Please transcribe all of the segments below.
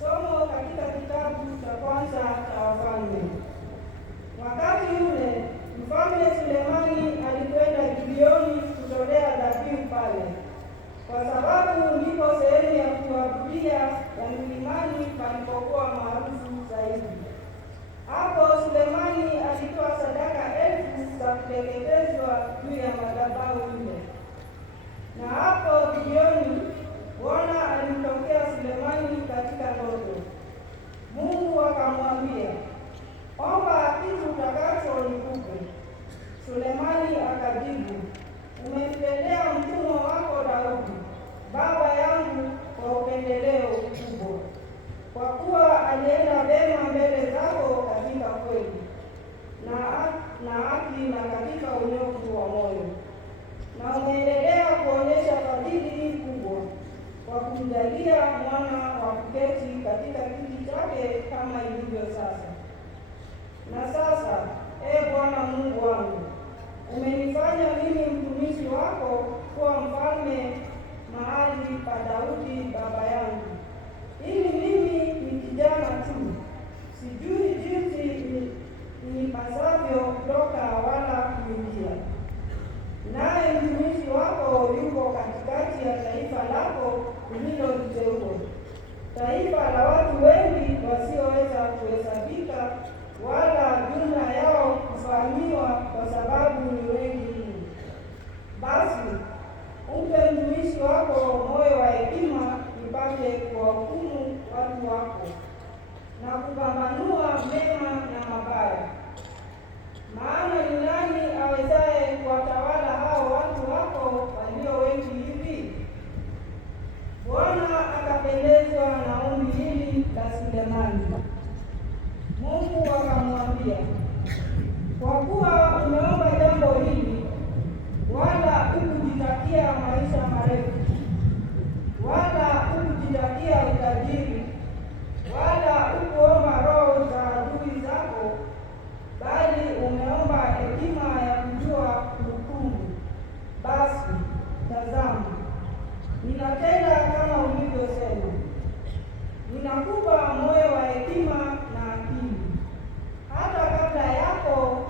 Somo katika kitabu cha kwanza cha Wafalme. Wakati ule Mfalme Sulemani alikwenda Gibeoni kutolea dhabihu pale, kwa sababu ndipo sehemu ya kuabudia ya milimani palipokuwa maarufu zaidi. Hapo Sulemani alitoa sadaka 1000 za kuteketezwa juu ya madhabahu yule. Na hapo Gibeoni Bwana alimtokea Sulemani katika ndoto. Mungu akamwambia, omba kitu utakacho nikupe. Sulemani akajibu, umenitendea mtumwa wako Daudi baba yangu kwa upendeleo mkubwa, kwa kuwa alienda vema mbele zako katika kweli na haki na katika unyofu wa moyo, na umeendelea kuonyesha fadhili hii kubwa kwa kumjalia mwana wa kuketi katika kiti chake kama ilivyo sasa. Na sasa, Bwana Mungu wangu, umenifanya mimi mtumishi wako kuwa mfalme mahali pa Daudi baba yangu, ili mimi ni kijana tu, sijui jinsi nipasavyo kutoka wala kuingia. Naye mtumishi wako yuko katikati ya taifa lako uliloliteua, taifa la watu wengi wasioweza kuhesabika, wala jumla yao kufahamiwa, kwa sababu ni wengi mno. Basi umpe mtumishi wako moyo wa hekima, ipate kuwahukumu watu wako na kupambanua mema na mabaya. Maana ni nani awezaye kuwatawala hao watu wako walio wengi hivi? Bwana akapendezwa na ombi hili la Sulemani. Mungu akamwambia, kwa kuwa umeomba jambo hili, wala hukujitakia maisha marefu, wala hukujitakia utajiri, wala hukuomba roho za adui zako, bali umeomba hekima ya kujua kuhukumu. Basi tazama, ninatenda kama ulivyosema. Ninakupa moyo wa hekima na akili. Hata kabla yako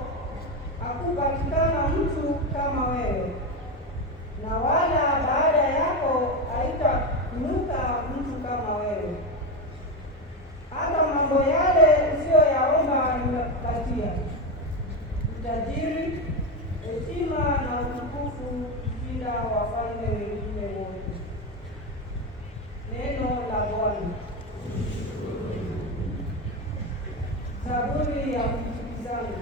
hakupatikana mtu kama wewe, na wala baada yako haitainuka mtu kama wewe. Hata mambo yale usiyoyaomba nimekupatia: utajiri, heshima na utukufu kushinda wafalme wengine wote. Neno la Bwana. Zaburi ya kutukuzana.